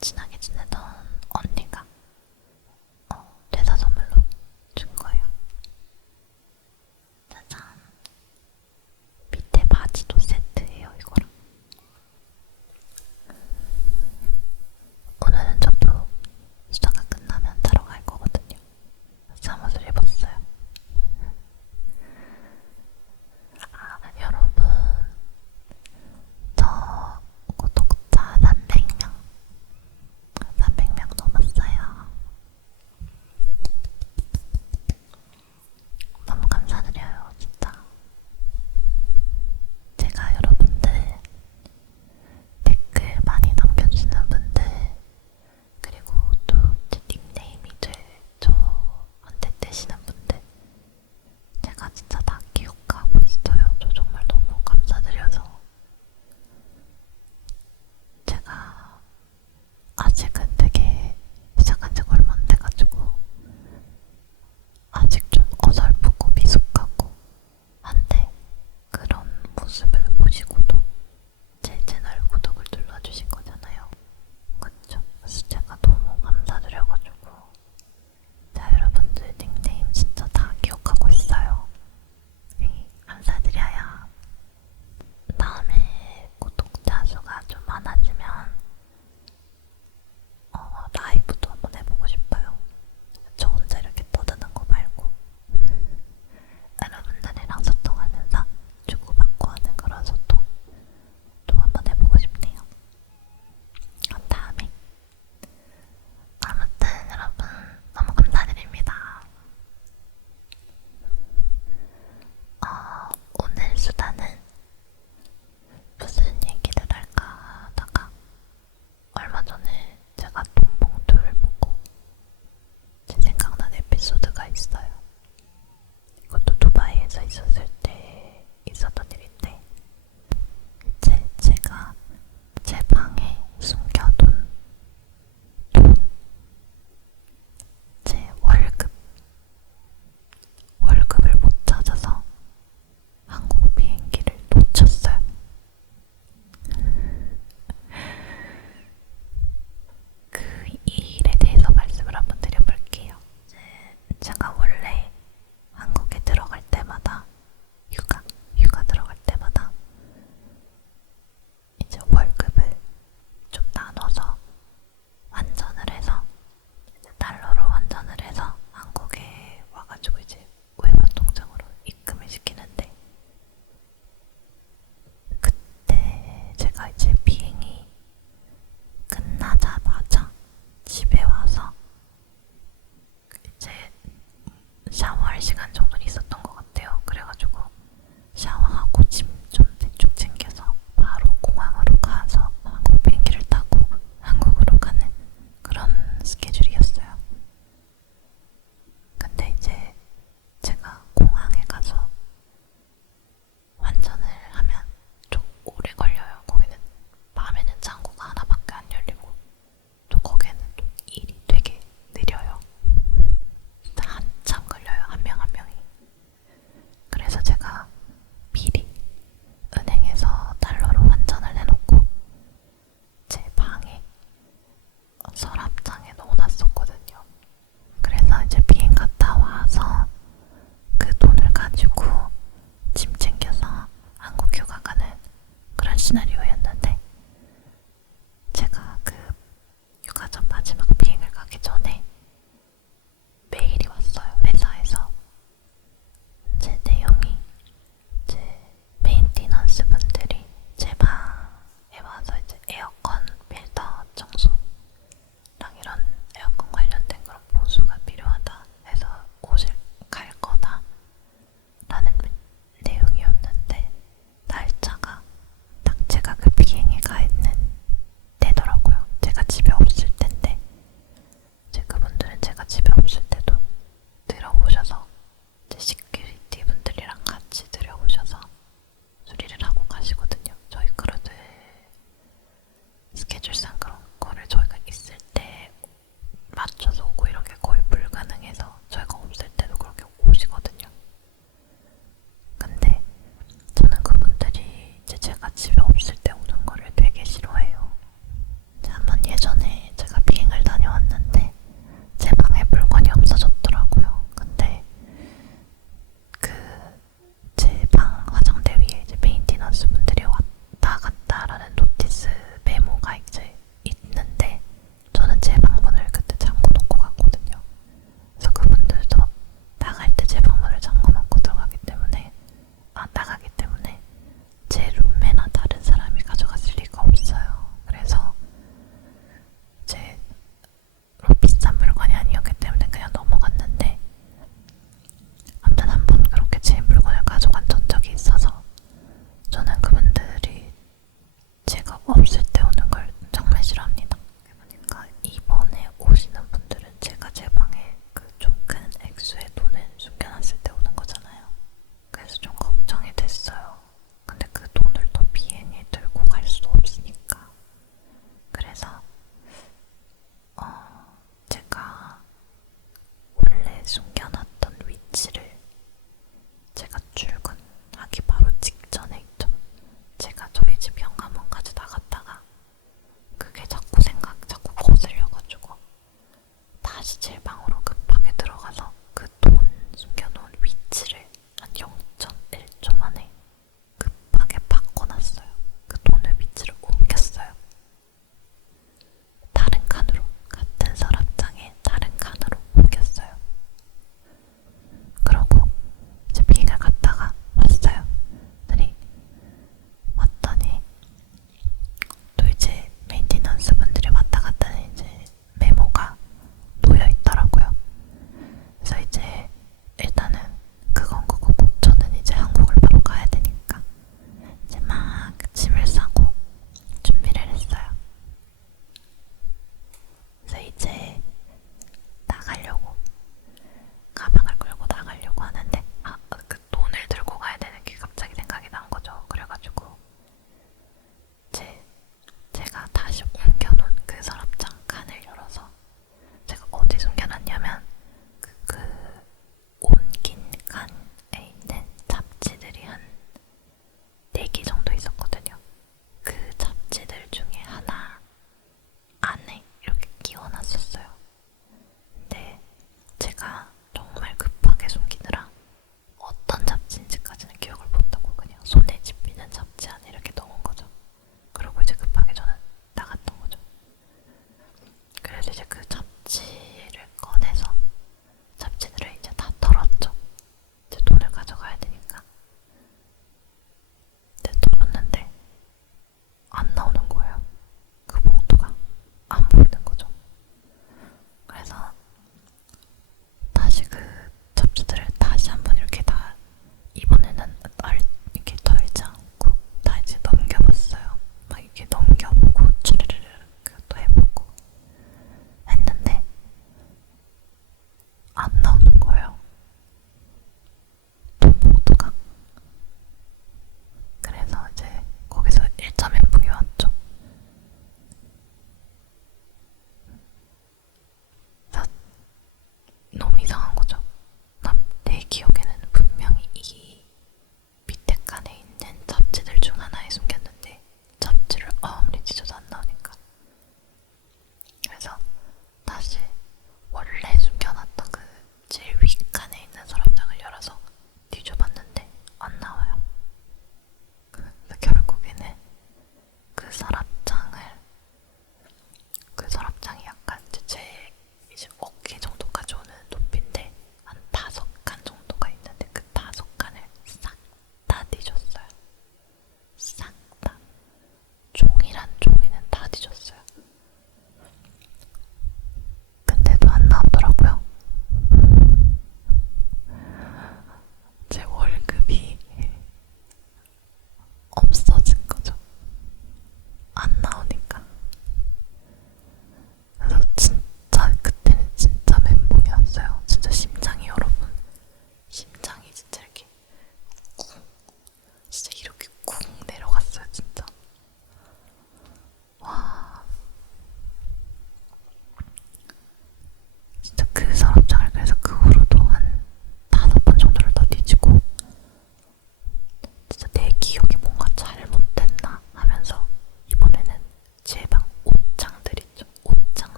친하게 지내던 언니가 퇴사 선물로 준 거예요. 짜잔. 밑에 바지도 세트예요, 이거랑. 오늘은 저도 수다가 끝나면 자러 갈 거거든요. 잠옷을 입었어요. 아, 여러분, 저 구독자 300명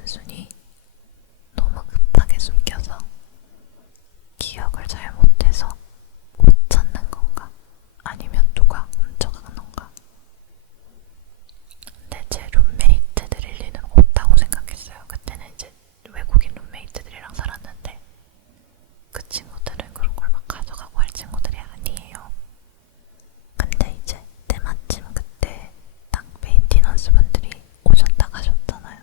단순히 너무 급하게 숨겨서 기억을 잘못해서 못 찾는 건가? 아니면 누가 훔쳐간 건가? 근데 제 룸메이트들일 리는 없다고 생각했어요. 그때는 이제 외국인 룸메이트들이랑 살았는데 그 친구들은 그런 걸 막 가져가고 할 친구들이 아니에요. 근데 이제 때마침 그때 딱 메인티넌스 분들이 오셨다 가셨잖아요.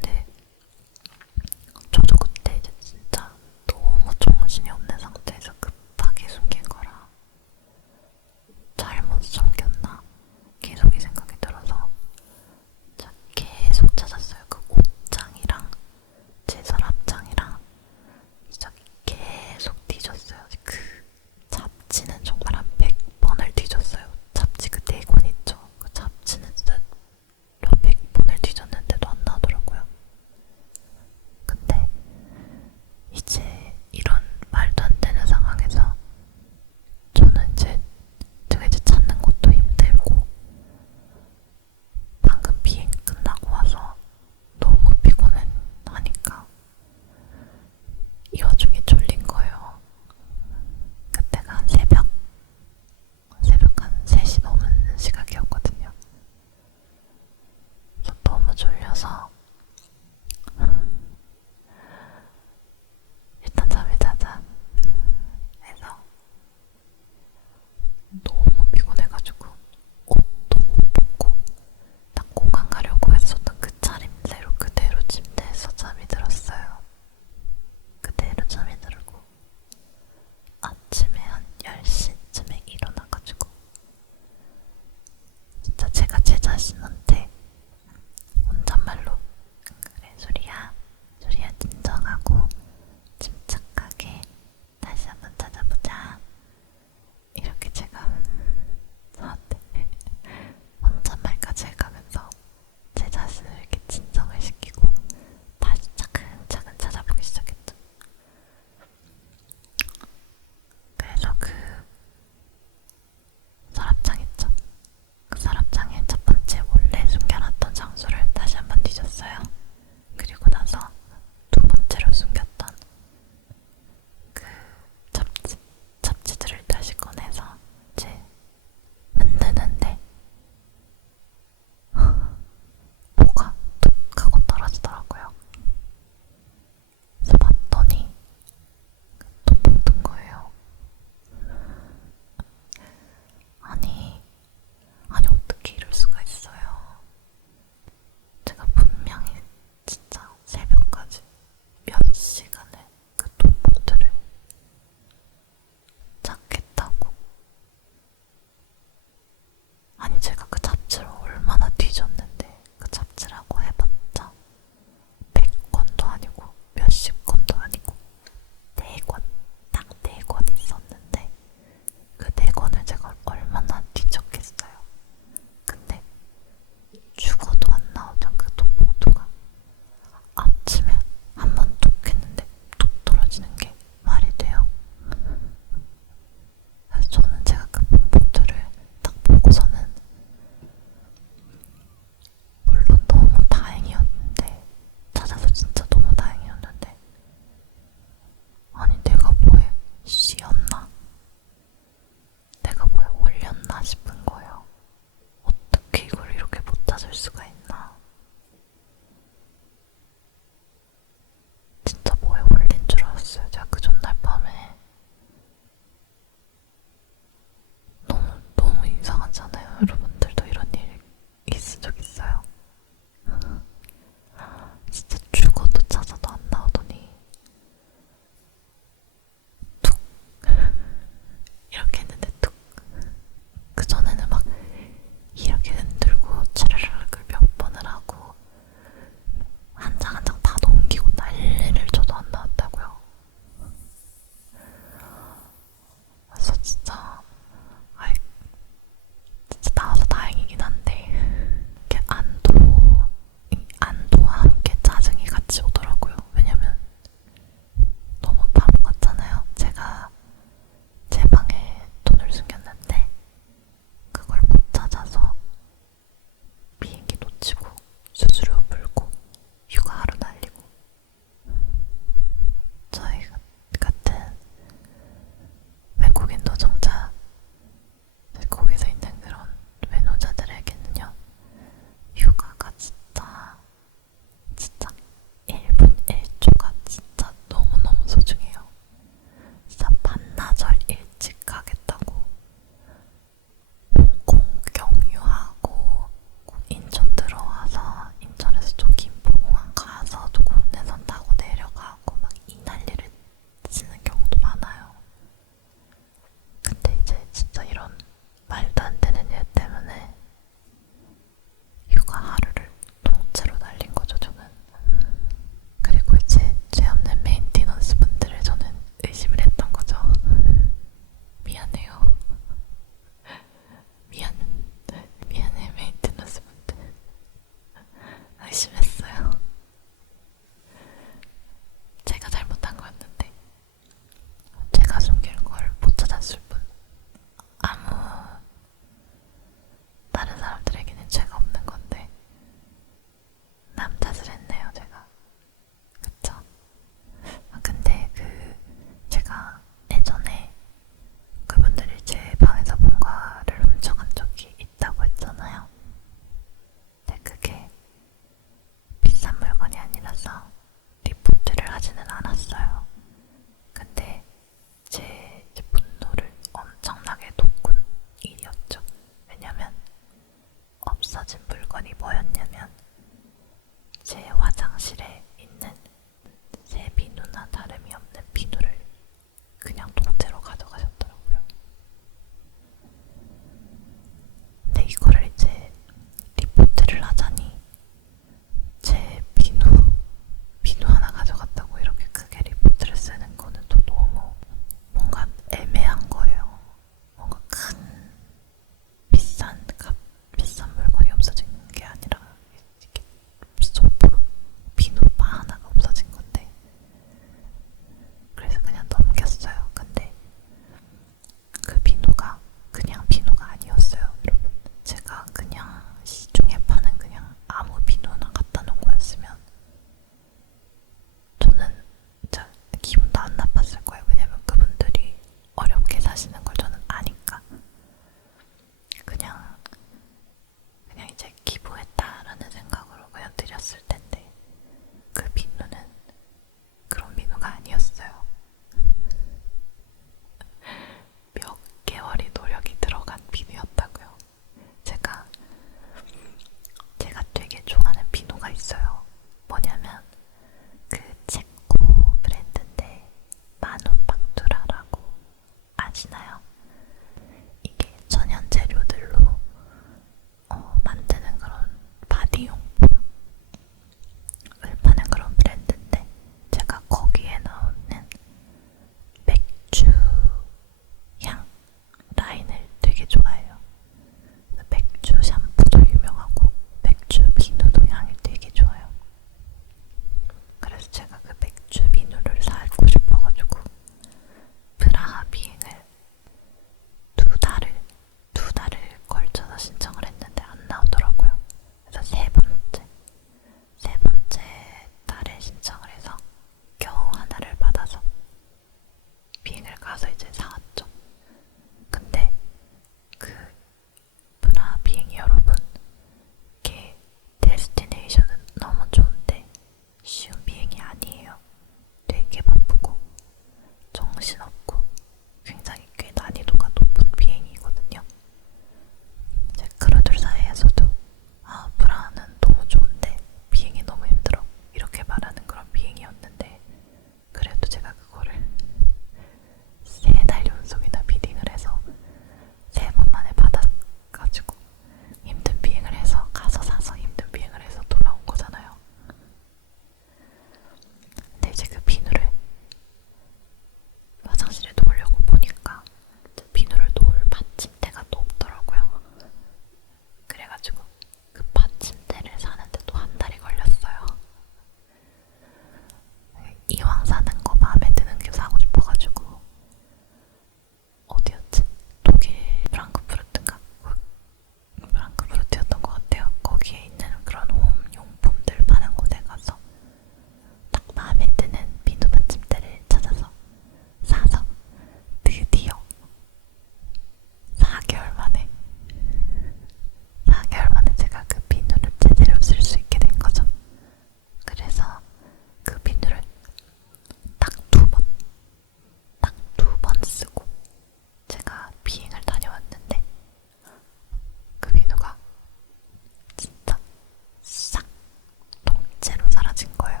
사라진 거예요.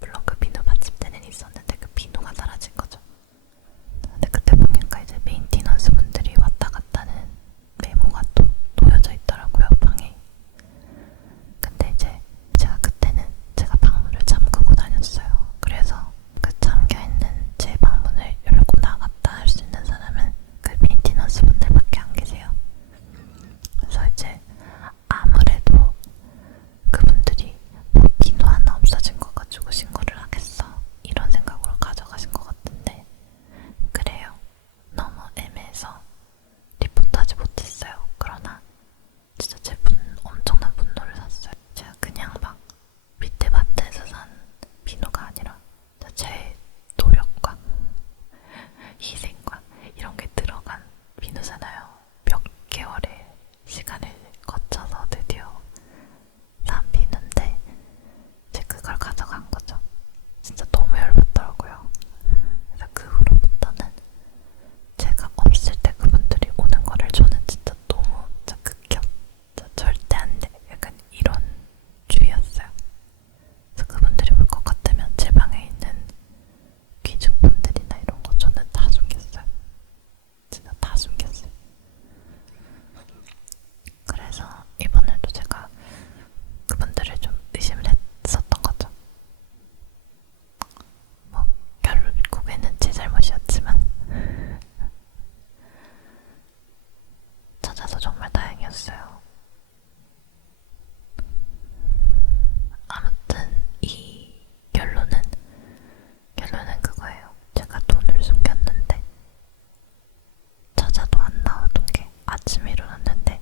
물론 그 비누 받침 때는 있었는데 그 비누가 사라진 거죠. 근데 그때 보니까 이제 메인티넌스 분들이 왔다 갔다 하는 메모가 또 놓여져 있더라고요, 방에. 근데 이제 제가 그때는 제가 방문을 잠그고 다녔어요. 그래서 그 잠겨있는 제 방문을 열고 나갔다 할 수 있는 사람은 그 메인티넌스 분들밖에 안 계세요. 그래서 이제 아무래도 그분들이 뭐 비누 하나 없어진 거 가지고 신고를 하겠어 이런 생각으로 가져가신 것 같은데 그래요. 너무 애매해서 리포트하지 못했어요. 그러나 진짜 제 엄청난 분노를 샀어요. 제가 그냥 막 밑에 마트에서 산 비누가 아니라 제 노력과 희생과 이런 게 들어간 비누잖아요. 몇 개월의 시간을 거쳐서 드디어 산 비누인데 이제 그걸 가져간 거죠. 진짜 너무 열받더라고요. 그래서 그 후로부터는 제가 없을 때 그분들이 오는 거를 저는 진짜 너무 진짜 극혐, 진짜 절대 안 돼. 약간 이런 주의였어요. 그래서 그분들이 올 것 같으면 제 방에 있는 귀중품들이나 이런 거 저는 다 숨겼어요. 진짜 다 숨겼어요. 그래서 이번에도 제가 그분들을 좀 의심을 했었던 거죠. 뭐 결국에는 제 잘못이었지만 찾아서 정말 다행이었어요. 아무튼 이 결론은 그거예요. 제가 돈을 숨겼는데 찾아도 안 나오던 게 아침에 일어났는데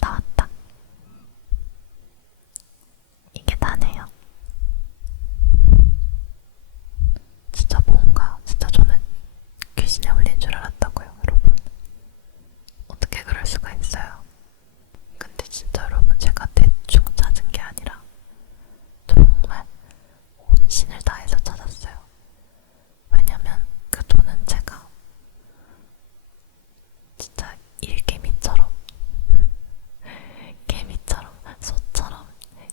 나왔다. 이게 다네요. 진짜 뭔가 진짜 저는 귀신에 울린 줄 알았다고요, 여러분. 어떻게 그럴 수가 있어요. 근데 진짜 여러분 제가 대충 찾은 게 아니라 정말 혼신을 다해서 찾았어요. 왜냐면 그 돈은 제가 진짜 일개미처럼 개미처럼 소처럼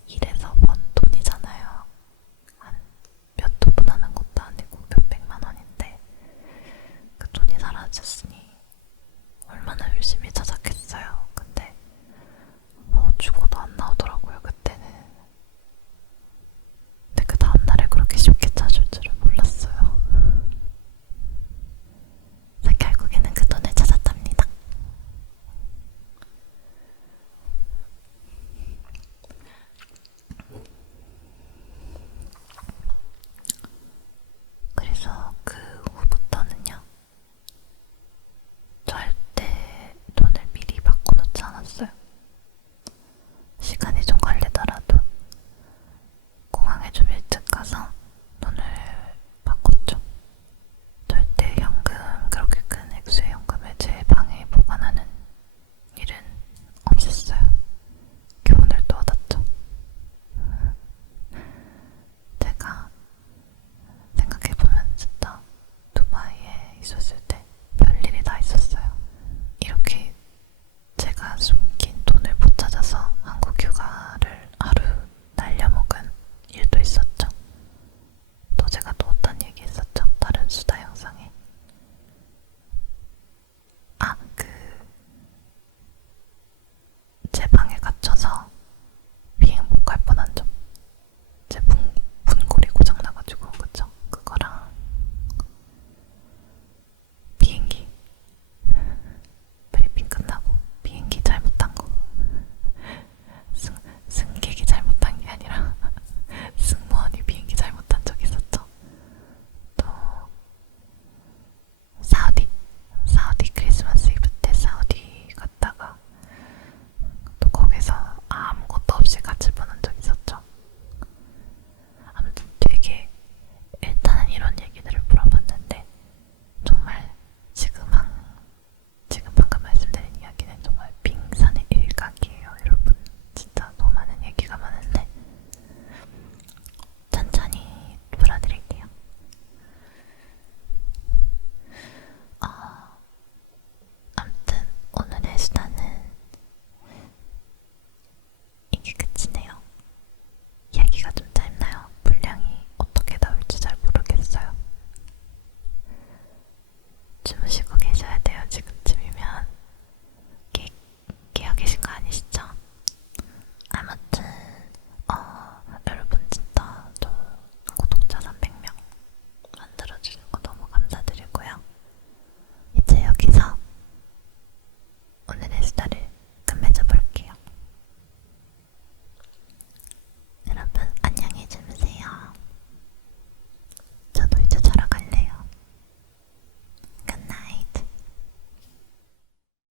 일해서 번 돈이잖아요. 한 몇두 푼 하는 것도 아니고 몇백만 원인데 그 돈이 사라졌으니 얼마나 열심히 찾았겠어요. 근데 죽어도 안 나오더라고요, 그때는. 근데 그 다음날에 그렇게 쉽게 찾을 줄은 몰랐어요. 그래서 결국에는 그 돈을 찾았답니다. 그래서 그 후부터는요, 절대 돈을 미리 바꿔놓지 않았어요. 시간이 좀 걸리더라도 공항에 좀 일찍 가서